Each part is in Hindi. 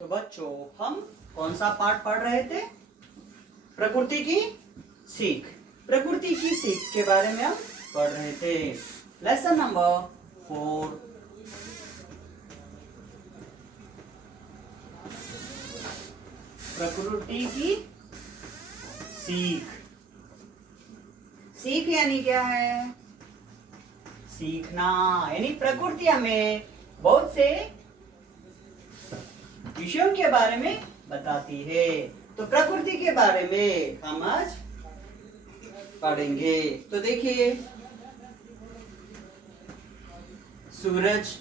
तो बच्चों हम कौन सा पाठ पढ़ रहे थे? प्रकृति की सीख। प्रकृति की सीख के बारे में हम पढ़ रहे थे। Lesson number 4। प्रकृति की सीख। सीख यानी क्या है? सीखना यानी प्रकृति हमें बहुत से विषयों के बारे में बताती है। तो प्रकृति के बारे में हम आज पढ़ेंगे। तो देखिए, सूरज,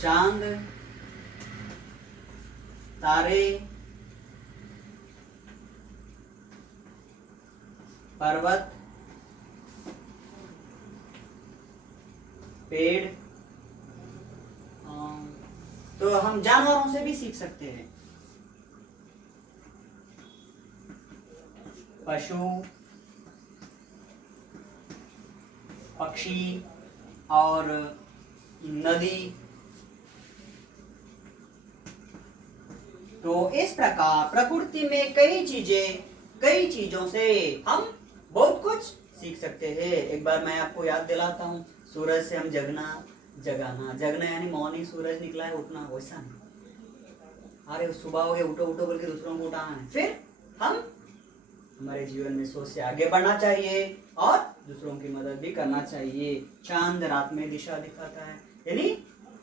चांद, तारे, पर्वत, पेड़, तो हम जानवरों से भी सीख सकते हैं। पशु, पक्षी और नदी। तो इस प्रकार प्रकृति में कई चीजों से हम बहुत कुछ सीख सकते हैं। एक बार मैं आपको याद दिलाता हूँ, सूरज से हम जगना यानी मॉर्निंग सूरज निकला है उठना, वैसा नहीं। अरे सुबह हो गया, उठो उठो बोल के दूसरों को उठाना है। फिर हम हमारे जीवन में सोच से आगे बढ़ना चाहिए और दूसरों की मदद भी करना चाहिए। चांद रात में दिशा दिखाता है, यानी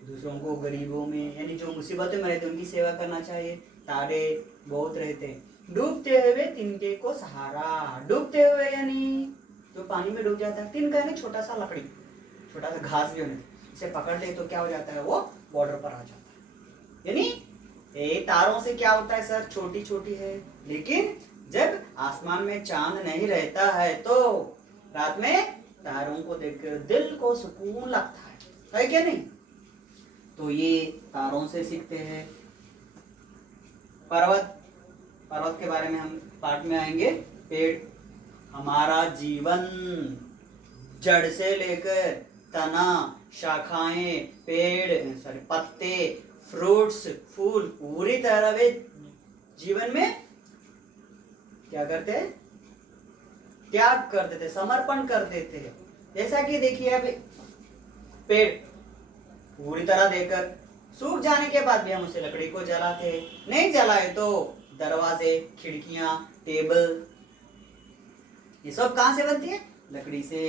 दूसरों को, गरीबों में, यानी जो मुसीबतों में रहते उनकी सेवा करना चाहिए। तारे बहुत रहते हैं, डूबते हुए तिनके को सहारा। डूबते हुए यानी जो पानी में डूब जाता है। तिनका यानी छोटा सा लकड़ी, छोटा सा घास भी होने, इसे पकड़ ले तो क्या हो जाता है, वो बॉर्डर पर आ जाता है। यानी ये तारों से क्या होता है सर, छोटी छोटी है, लेकिन जब आसमान में चांद नहीं रहता है तो रात में तारों को देखकर दिल को सुकून लगता है क्या नहीं? तो ये तारों से सीखते हैं। पर्वत के बारे में हम पाठ में आएंगे। पेड़, हमारा जीवन जड़ से लेकर तना, शाखाएं, पत्ते, फ्रूट्स, फूल, पूरी तरह वे जीवन में क्या करते हैं? त्याग कर देते, समर्पण कर देते हैं। जैसा कि देखिए, अब पेड़ पूरी तरह देकर सूख जाने के बाद भी हम उसे लकड़ी को जलाते हैं। नहीं जलाए तो दरवाजे, खिड़कियां, टेबल, ये सब कहां से बनती है? लकड़ी से।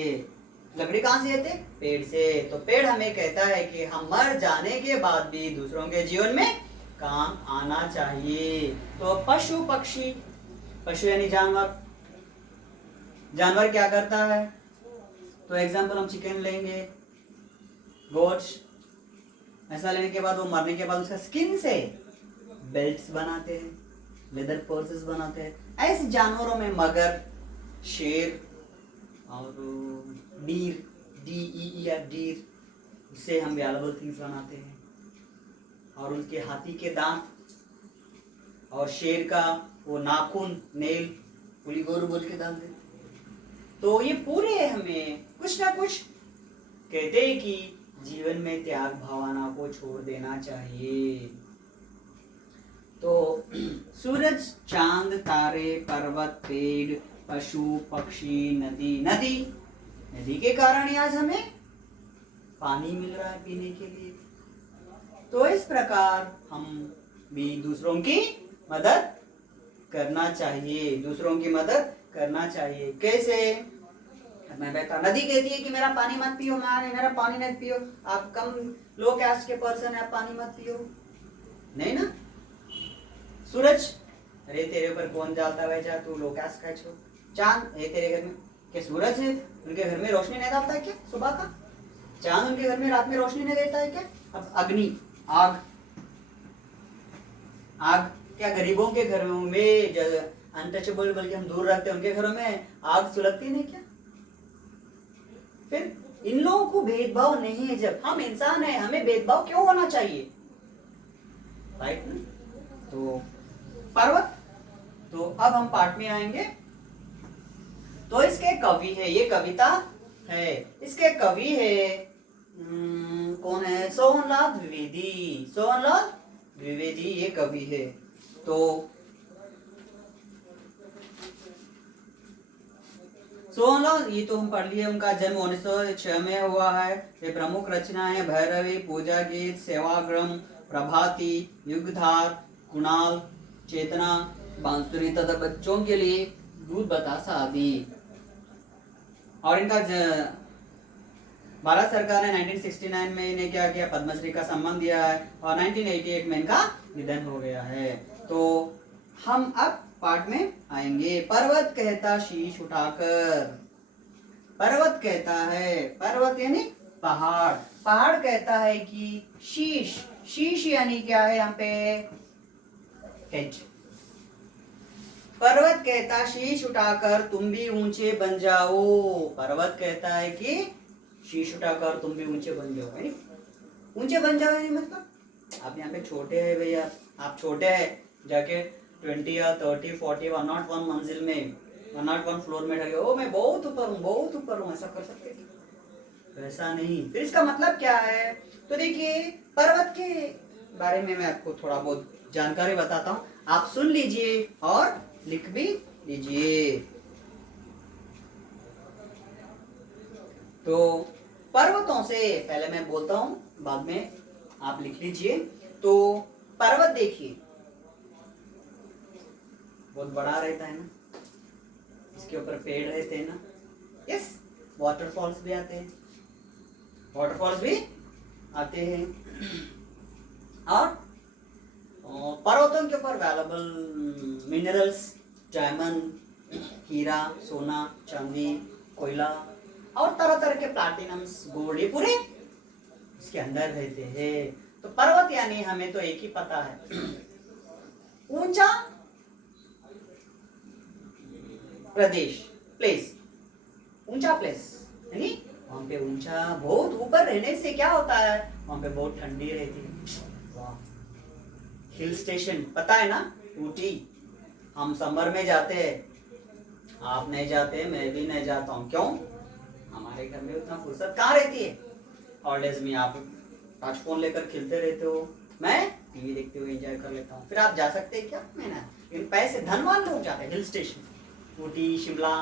लकड़ी कहां से आती है? पेड़ से। तो पेड़ हमें कहता है कि हम मर जाने के बाद भी दूसरों के जीवन में काम आना चाहिए। तो पशु पक्षी, पशु यानी जानवर। जानवर क्या करता है? तो एग्जाम्पल हम चिकन लेंगे, गोश्त। ऐसा लेने के बाद वो मरने के बाद उसका स्किन से बेल्ट्स बनाते हैं, लेदर पर्सेस बनाते हैं। ऐसे जानवरों में मगर, शेर और डीर, डीर, उससे हम वैल्यूएबल थिंग्स बनाते हैं। और उसके हाथी के दांत और शेर का वो नाखून, नेल, पुलिगोरू बोल के दांत। तो ये पूरे हमें कुछ ना कुछ कहते हैं कि जीवन में त्याग भावना को छोड़ देना चाहिए। तो सूरज, चांद, तारे, पर्वत, पेड़, पशु, पक्षी, नदी के कारण ही आज हमें पानी मिल रहा है पीने के लिए। तो इस प्रकार हम भी दूसरों की मदद करना चाहिए। कैसे? मैं कहता, नदी कहती है कि मेरा पानी मत पियो, मेरा पानी मत पियो, आप कम लो कास्ट के पर्सन है, आप पानी मत पियो। नहीं ना? सूरज, अरे तेरे ऊपर कौन जाता है, जा तू लो कास्ट का छो। चांद, तेरे घर में क्या सूरज है, उनके घर में रोशनी नहीं डालता है क्या सुबह का? चांद उनके घर में रात में रोशनी नहीं देता है क्या? अब अग्नि, आग क्या गरीबों के घरों में, अनटचेबल बल्कि हम दूर रखते हैं, उनके घरों में आग सुलगती नहीं क्या? फिर इन लोगों को भेदभाव नहीं है। जब हम इंसान हैं, हमें भेदभाव क्यों होना चाहिए? राइट ना? तो पर्वत, तो अब हम पाठ में आएंगे। तो इसके कवि है, ये कविता है, इसके कवि है कौन है? सोहनलाल द्विवेदी। सोहनलाल द्विवेदी ये कवि है। तो सोहनलाल ये तो हम पढ़ लिए, उनका जन्म 1906 में हुआ है। ये प्रमुख रचना है भैरवी, पूजा गीत, सेवाग्राम, प्रभाती, युगधार, कुणाल, चेतना, बांसुरी तथा बच्चों के लिए दूध बतासा आदि। और इनका भारत सरकार ने 1969 में इन्हें क्या किया, पद्मश्री का सम्मान दिया है और 1988 में इनका निधन हो गया है। तो हम अब पाठ में आएंगे। पर्वत कहता शीश उठाकर। पर्वत कहता है, पर्वत यानी पहाड़, पहाड़ कहता है कि शीश, शीश यानी क्या है यहाँ पे? हेड। पर्वत कहता शीश उठाकर तुम भी ऊंचे बन जाओ। पर्वत कहता है कि शीश उठाकर तुम भी ऊंचे बन जाओ। यानी ऊंचे बन जाओ यानी मतलब आप यहाँ पे छोटे हैं भैया, आप छोटे हैं, जाके 20 या 30 40 101 मंजिल में 101 फ्लोर में ठहरे, ओ मैं बहुत ऊपर हूँ, बहुत ऊपर हूँ, ऐसा कर सकते हैं? वैसा नहीं। फिर इसका मतलब क्या है? तो देखिए पर्वत के बारे में मैं आपको थोड़ा बहुत जानकारी बताता हूँ, आप सुन लीजिए और लिख भी लीजिए। तो पर्वतों से पहले मैं बोलता हूँ, बाद में आप लिख लीजिए। तो पर्वत देखिए बहुत बड़ा रहता है ना, इसके ऊपर पेड़ रहते हैं ना, यस, वाटरफॉल्स भी आते हैं, वाटरफॉल्स भी आते हैं। और पर्वतों के ऊपर वैल्यूएबल मिनरल्स, डायमंड, हीरा, सोना, चांदी, कोयला और तरह तरह के प्लैटिनम्स, गोल्ड, ये पूरे इसके अंदर रहते हैं। तो पर्वत यानी हमें तो एक ही पता है, ऊंचा प्रदेश, प्लेस, ऊंचा प्लेस, यानी वहां पे ऊंचा, बहुत ऊपर रहने से क्या होता है, वहां पे बहुत ठंडी रहती है। वाह, हिल स्टेशन पता है ना, ऊटी, हम समर में जाते हैं, आप नहीं जाते, मैं भी नहीं जाता हूँ, क्यों? हमारे घर में उतना फुर्सत कहाँ रहती है। हॉलीडेज में आप टच फोन लेकर खेलते रहते हो, मैं टीवी देखते हुए एंजॉय कर लेता हूँ। फिर आप जा सकते हैं क्या? मैं ना, लेकिन पैसे धनवान लोग जाते हैं हिल स्टेशन, ऊटी, शिमला,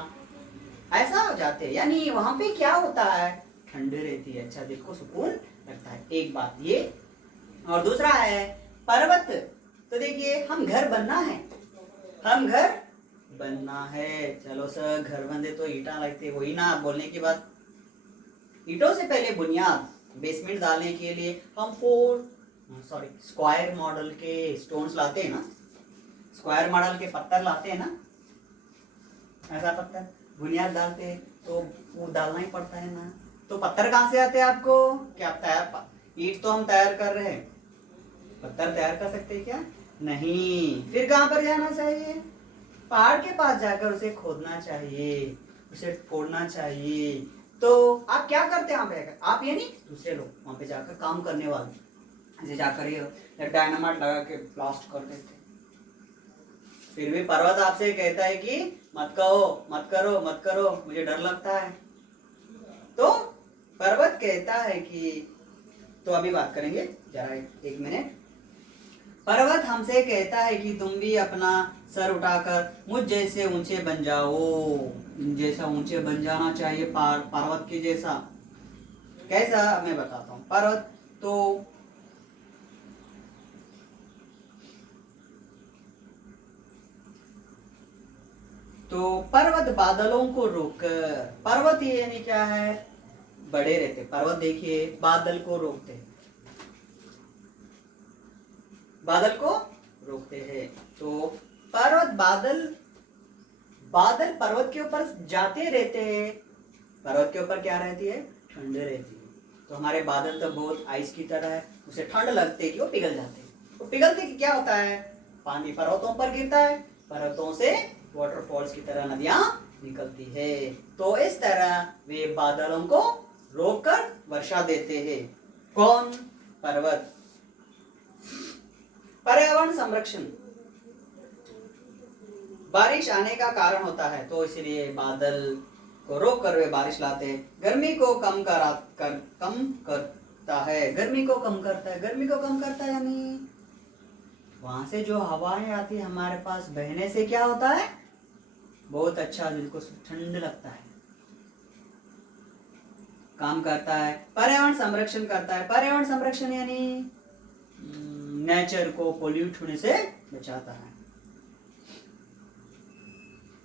ऐसा हो जाते हैं। यानी वहां पे क्या होता है, ठंडी रहती है, अच्छा दिल को सुकून लगता है। एक बात ये, और दूसरा है पर्वत। तो देखिए हम घर बनना है, हम घर बनना है, चलो सर घर बंदे तो ईटा लगते, वही ना बोलने की बात। ईटों से पहले बुनियाद, बेसमेंट डालने के लिए हम स्क्वायर मॉडल के स्टोन्स लाते हैं ना, स्क्वायर मॉडल के पत्थर लाते हैं ना, ऐसा पत्थर बुनियाद डालते हैं, तो वो डालना ही पड़ता है ना। तो पत्थर कहाँ से आते हैं आपको? क्या आप तैयार, ईट तो हम तैयार कर रहे हैं, पत्थर तैयार कर सकते हैं क्या? नहीं। फिर कहाँ पर जाना चाहिए? पहाड़ के पास जाकर उसे खोदना चाहिए, उसे फोड़ना चाहिए। तो आप क्या करते हैं वहां पे? आप यानी दूसरे लोग वहां पे जाकर काम करने वाले, ऐसे जाकर ये डायनामाइट लगा के ब्लास्ट कर देते। फिर भी पर्वत आपसे कहता है कि मत कहो, मत करो, मत करो, मुझे डर लगता है। तो पर्वत कहता है कि, तो अभी बात करेंगे जरा, एक मिनट। पर्वत हमसे कहता है कि तुम भी अपना सर उठाकर मुझ जैसे ऊंचे बन जाओ, जैसा ऊंचे बन जाना चाहिए पर्वत के जैसा। कैसा? मैं बताता हूँ। पर्वत तो पर्वत बादलों को रोककर, पर्वत ये यानी क्या है, बड़े रहते पर्वत, देखिए बादल को रोकते, बादल को रोकते हैं। तो पर्वत, बादल, बादल पर्वत के ऊपर जाते रहते हैं, पर्वत के ऊपर क्या रहती है, ठंड रहती है। तो हमारे बादल तो बहुत आइस की तरह है, उसे ठंड लगती है कि वो पिघल जाते हैं। तो पिघलते कि क्या होता है, पानी पर्वतों पर गिरता है, पर्वतों से वाटरफॉल्स की तरह नदियां निकलती है। तो इस तरह वे बादलों को रोककर वर्षा देते हैं। कौन? पर्वत। पर्यावरण संरक्षण, बारिश आने का कारण होता है, तो इसलिए बादल, को रोक कर वे बारिश लाते हैं। गर्मी को कम करता है। गर्मी को कम करता है। गर्मी को कम करता है यानी वहां से जो हवाएं आती है हमारे पास बहने से क्या होता है, बहुत अच्छा दिल को ठंड लगता है। काम करता है। पर्यावरण संरक्षण करता है। पर्यावरण संरक्षण यानी नेचर को पोल्यूट होने से बचाता है।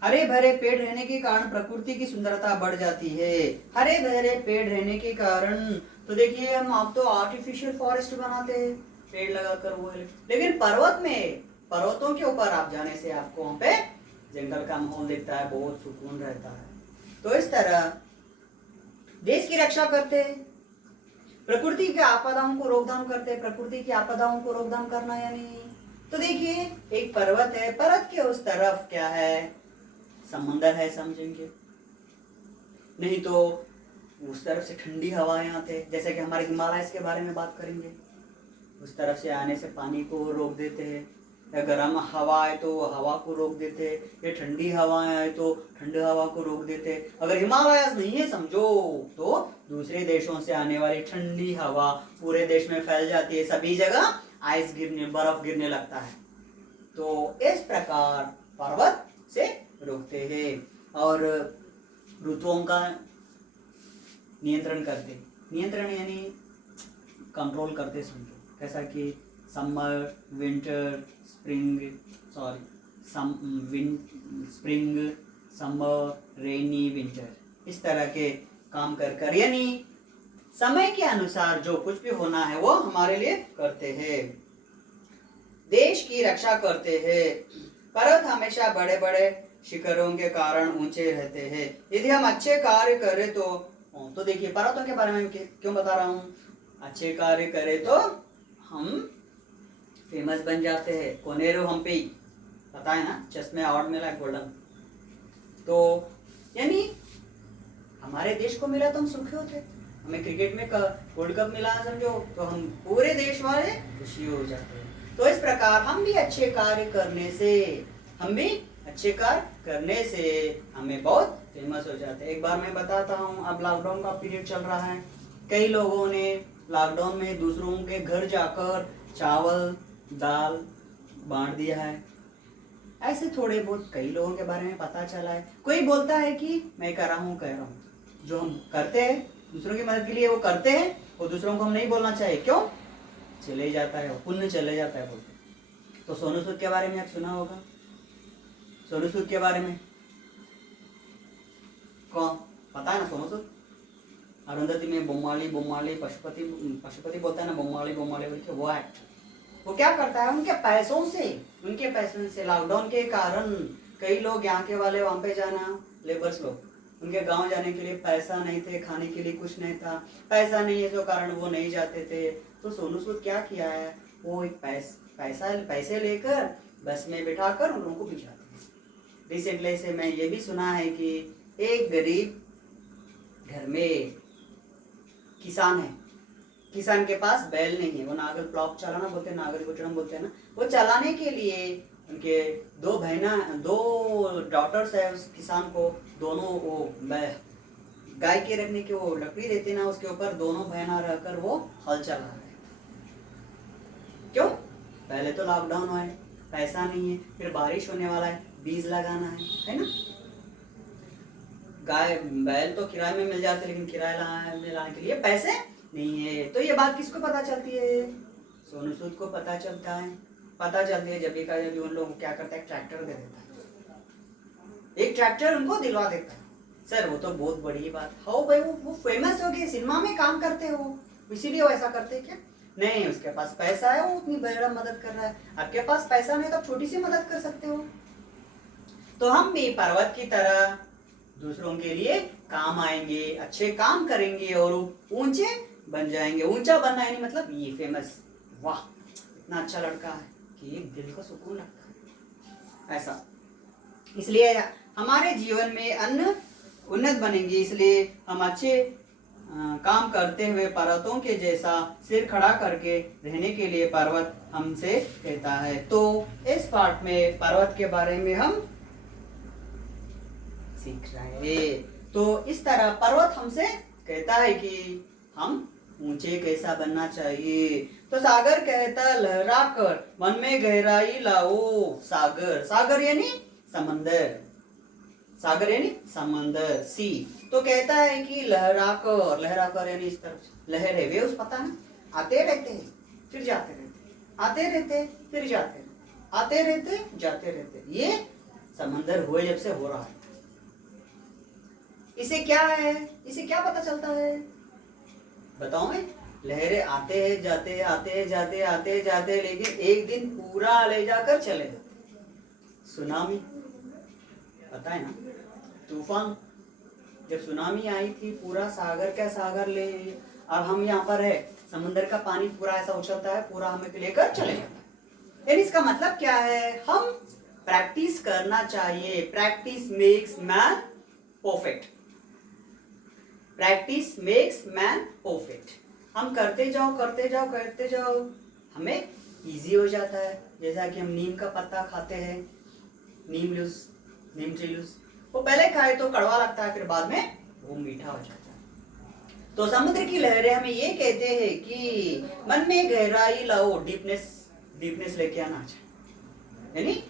हरे भरे पेड़ रहने के कारण प्रकृति की सुंदरता बढ़ जाती है। हरे भरे पेड़ रहने के कारण, तो देखिए हम आप तो आर्टिफिशियल फॉरेस्ट बनाते हैं पेड़ लगाकर वो, लेकिन पर्वतों के ऊपर आप जाने से आपको वहां पे जंगल का माहौल दिखता है, बहुत सुकून रहता है। तो इस तरह देश की रक्षा करते, प्रकृति की आपदाओं को रोकथाम करते। प्रकृति की आपदाओं को रोकथाम करना यानी, तो देखिए एक पर्वत है, पर्वत के उस तरफ क्या है, समंदर है समझेंगे, नहीं तो उस तरफ से ठंडी हवाएं आते, जैसे कि हमारे हिमालय के बारे में बात करेंगे, उस तरफ से आने से पानी को रोक देते हैं। या गर्म हवा आए तो हवा को रोक देते, या ठंडी हवाएं आए तो ठंडी हवा को रोक देते। अगर हिमालय नहीं है समझो तो दूसरे देशों से आने वाली ठंडी हवा पूरे देश में फैल जाती है, सभी जगह आइस गिरने, बर्फ गिरने लगता है। तो इस प्रकार पर्वत से रोकते हैं। और ऋतुओं का नियंत्रण करते, नियंत्रण यानी कंट्रोल करते समझो, कैसा कि समर, विंटर, स्प्रिंग, समर, रेनी, विंटर, इस तरह के काम कर यानी समय के अनुसार जो कुछ भी होना है वो हमारे लिए करते हैं। देश की रक्षा करते हैं। पर्वत हमेशा बड़े बड़े शिखरों के कारण ऊंचे रहते हैं। यदि हम अच्छे कार्य करें तो देखिए पर्वतों के बारे में क्यों बता रहा हूँ, अच्छे कार्य करें तो हम फेमस बन जाते हैं। कोनेरू हम्पी पता है ना, चश्मे अवार्ड मिला गोल्डन, तो यानी हमारे देश को मिला तो हम सुखी होते। हमें क्रिकेट में वर्ल्ड कप मिला समझो तो हम पूरे देश वाले खुशी हो जाते हैं। तो इस प्रकार हम भी अच्छे कार्य करने से हमें बहुत फेमस हो जाते हैं। एक बार मैं बताता हूँ, अब लॉकडाउन का पीरियड चल रहा है, कई लोगों ने लॉकडाउन में दूसरों के घर जाकर चावल दाल बांट दिया है। ऐसे थोड़े बहुत कई लोगों के बारे में पता चला है। कोई बोलता है कि मैं कह रहा हूँ, जो हम करते हैं दूसरों की मदद के लिए वो करते हैं, और दूसरों को हम नहीं बोलना चाहिए, क्यों, चले जाता है, पुण्य चले जाता है बोलते। तो सोनू सूद के बारे में आप सुना होगा, सोनू सूद के बारे में कौन पता है ना, सोनू सूद अरुंधति में बोमाली पशुपति बोलता है ना, बोमाली बोल के वो एक्टर, वो क्या करता है, उनके पैसों से लॉकडाउन के कारण कई लोग यहाँ के वाले वहाँ पे जाना, लेबर्स लोग, उनके गांव जाने के लिए पैसा नहीं थे, खाने के लिए कुछ नहीं था, पैसा नहीं है जो कारण वो नहीं जाते थे। तो सोनू सूद क्या किया है, वो एक पैसे लेकर बस में बिठाकर उन लोगों को भिजाते हैं। रिसेंटली से मैं ये भी सुना है कि एक गरीब घर में किसान है, किसान के पास बैल नहीं है, वो नागल प्लॉग चलाना बोलते हैं, नागल गुजरम बोलते हैं ना, वो चलाने के लिए उनके दो डॉटर्स है उस किसान को, दोनों वो गाय के रखने के वो लकड़ी देते ना, उसके ऊपर दोनों बहना रहकर वो हल चला रहे हैं। क्यों, पहले तो लॉकडाउन हुआ है, पैसा नहीं है, फिर बारिश होने वाला है, बीज लगाना है ना, बैल तो किराए में मिल जाते, लेकिन किराए में लाने के लिए पैसे नहीं है। तो ये बात किसको पता चलती है, सोनू सूद को पता चलती है जब उन लोग क्या करता है, ट्रैक्टर दे देता है, एक ट्रैक्टर उनको दिलवा देता है। सर वो तो बहुत बड़ी बात, हाँ भाई वो फेमस हो गए, सिनेमा में काम करते हो इसीलिए वो ऐसा करते क्या, नहीं, उसके पास पैसा है, वो उतनी बड़ा मदद कर रहा है। आपके पास पैसा नहीं तो छोटी सी मदद कर सकते हो। तो हम भी पर्वत की तरह दूसरों के लिए काम आएंगे, अच्छे काम करेंगे और ऊंचे बन जाएंगे। ऊंचा बनना है नहीं मतलब ये फेमस, वाह इतना अच्छा लड़का है कि दिल को सुकून लगता है ऐसा। इसलिए हमारे जीवन में अन्न उन्नत बनेंगे, इसलिए हम अच्छे काम करते हुए पर्वतों के जैसा सिर खड़ा करके रहने के लिए पर्वत हमसे कहता है। तो इस पाठ में पर्वत के बारे में हम सीख रहे हैं। तो इस तरह पर्वत हमसे कहता है कि हम ऊंचे कैसा बनना चाहिए। तो सागर कहता लहरा कर मन में गहराई लाओ। सागर, सागर यानी समंदर, सागर यानी समंदर, सी। तो कहता है कि लहरा कर यानी इस तरह लहर है, वेव्स पता है, आते रहते हैं फिर जाते रहते, आते रहते फिर जाते, आते रहते जाते रहते, ये समंदर हुए जब से हो रहा है। इसे क्या है, इसे क्या पता चलता है बताओ मैं? लहरें आते हैं जाते, आते हैं जाते, आते हैं जाते, लेकिन एक दिन पूरा ले जाकर चले जाते। सुनामी पता है ना, तूफान, जब सुनामी आई थी पूरा सागर का सागर ले, अब हम यहाँ पर है, समंदर का पानी पूरा ऐसा उछलता है, पूरा हमें लेकर चले जाता है। यानी इसका मतलब क्या है, हम प्रैक्टिस करना चाहिए। Practice makes man perfect, practice makes man perfect. हम करते जाओ करते जाओ करते जाओ, हमें इजी हो जाता है। जैसा कि हम नीम का पत्ता खाते हैं, नीम लूस, नीम ट्री लूस, वो पहले खाए तो कड़वा लगता है, फिर बाद में वो मीठा हो जाता है। तो समुद्र की लहरें हमें ये कहते हैं कि मन में गहराई लाओ, डीपनेस, डीपनेस लेके आना चाहिए। यानी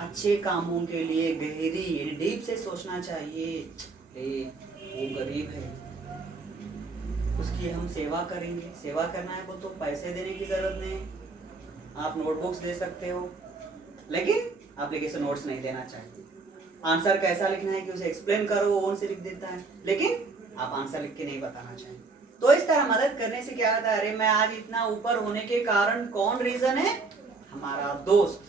अच्छे कामों के लिए गहरी डीप से सोचना चाहिए। वो गरीब है, उसकी हम सेवा करेंगे। सेवा करना है वो तो पैसे देने की जरूरत नहीं, आप नोटबुक्स दे सकते हो, लेकिन आप लिखे से नोट्स नहीं देना चाहिए। आंसर कैसा लिखना है कि उसे एक्सप्लेन करो, वो उनसे लिख देता है, लेकिन आप आंसर लिख के नहीं बताना चाहिए। तो इस तरह मदद करने से क्या होता है, अरे मैं आज इतना ऊपर होने के कारण कौन रीजन है, हमारा दोस्त,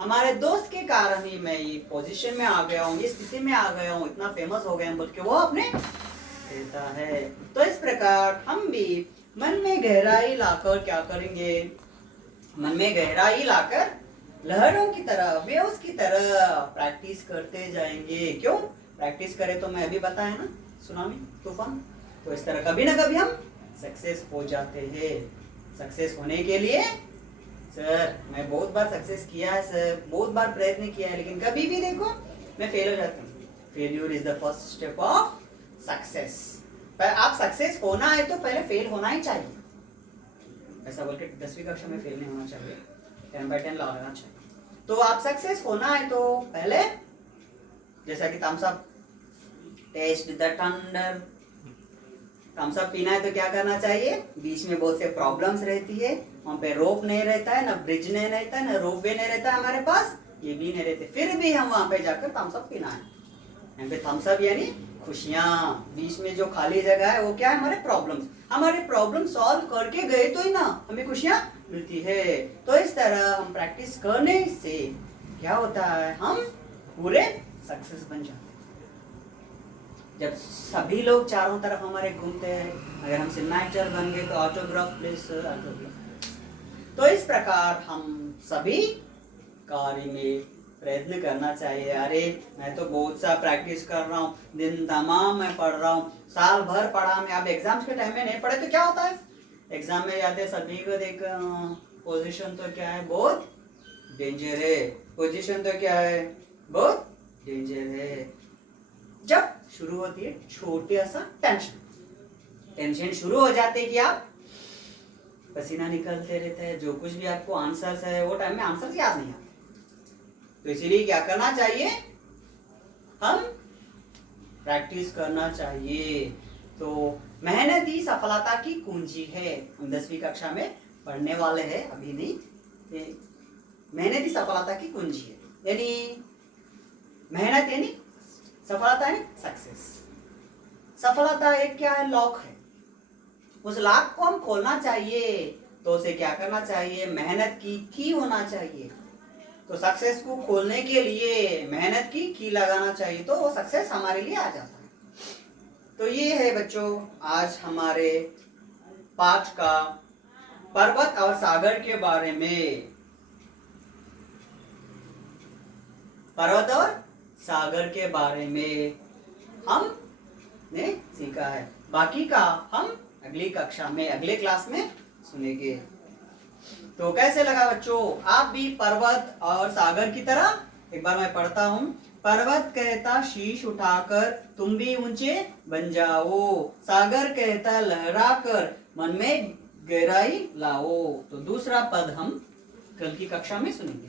हमारे दोस्त के कारण ही मैं ये पोजीशन में आ गया हूँ, इस स्थिति में आ गया हूँ, इतना फेमस हो गया हूँ, बोल के वो अपने कहता है। तो इस प्रकार हम भी मन में गहराई लाकर क्या करेंगे, मन में गहराई लाकर लहरों की तरह, वेव्स की तरह प्रैक्टिस करते जाएंगे। क्यों प्रैक्टिस करें, तो मैं अभी बताया ना, सुनामी, तूफान, तो इस तरह कभी ना कभी हम सक्सेस हो जाते हैं। सक्सेस होने के लिए सर मैं बहुत बार सक्सेस किया है सर, बहुत बार प्रयत्न किया है, लेकिन कभी भी देखो मैं फेल हो जाता हूँ। Failure is the first step of success. पर आप सक्सेस होना है तो पहले फेल होना ही चाहिए, ऐसा बोल के 10वीं कक्षा में फेल नहीं होना चाहिए, 10/10 ला लेना चाहिए। तो आप सक्सेस होना है तो पहले, जैसा कि Thums Up, taste the thunder, Thums Up पीना है तो क्या करना चाहिए, बीच में बहुत से प्रॉब्लम्स रहती है, वहाँ पे रोप नहीं रहता है, ना ब्रिज नहीं रहता है, ना रोप वे नहीं रहता है हमारे पास, ये भी नहीं रहते, फिर भी हम वहाँ पे जाकर थम्स अप पीना है। यहाँ पे थम्स अप यानी खुशियाँ, बीच में जो खाली जगह है वो क्या है, हमारे प्रॉब्लम्स, हमारे प्रॉब्लम सॉल्व करके गए तो ही ना हमें खुशियाँ मिलती है। तो इस तरह हम प्रैक्टिस करने से क्या होता है, हम पूरे सक्सेस बन जाते हैं। जब सभी लोग चारों तरफ हमारे घूमते हैं, अगर हम सिग्नेचर बन गए तो ऑटोग्राफ प्लीज सर, ऑटोग्राफ। तो इस प्रकार हम सभी कार्य में प्रयत्न करना चाहिए। अरे मैं तो बहुत सा प्रैक्टिस कर रहा हूँ, दिन तमाम मैं पढ़ रहा हूँ, साल भर पढ़ा मैं, अब एग्जाम्स के टाइम में नहीं पढ़े तो क्या होता है, एग्जाम में जाते सभी को देख, पोजीशन तो क्या है, बहुत डेंजर है, पोजीशन तो क्या है, बहुत डेंजर है। जब शुरू होती है छोटा सा टेंशन, टेंशन शुरू हो जाते कि आप पसीना निकलते रहता है, जो कुछ भी आपको आंसर्स है वो टाइम में आंसर्स याद नहीं आते, तो इसीलिए क्या करना चाहिए, हम प्रैक्टिस करना चाहिए। तो मेहनत ही सफलता की कुंजी है, हम 10वीं कक्षा में पढ़ने वाले हैं, अभी नहीं, मेहनत ही सफलता की कुंजी है। यानी मेहनत यानी सफलता है सक्सेस। सफलता एक क्या है, लॉक है, उस लॉक को हम खोलना चाहिए, तो उसे क्या करना चाहिए, मेहनत की होना चाहिए। तो सक्सेस को खोलने के लिए मेहनत की लगाना चाहिए, तो वो सक्सेस हमारे लिए आ जाता है। तो ये है बच्चों आज हमारे पाठ का पर्वत और सागर के बारे में, पर्वत और सागर के बारे में हमने सीखा है। बाकी का हम अगली कक्षा में, अगले क्लास में सुनेंगे। तो कैसे लगा बच्चों, आप भी पर्वत और सागर की तरह, एक बार मैं पढ़ता हूँ, पर्वत कहता शीश उठाकर तुम भी ऊंचे बन जाओ। सागर कहता लहराकर मन में गहराई लाओ। तो दूसरा पद हम कल की कक्षा में सुनेंगे।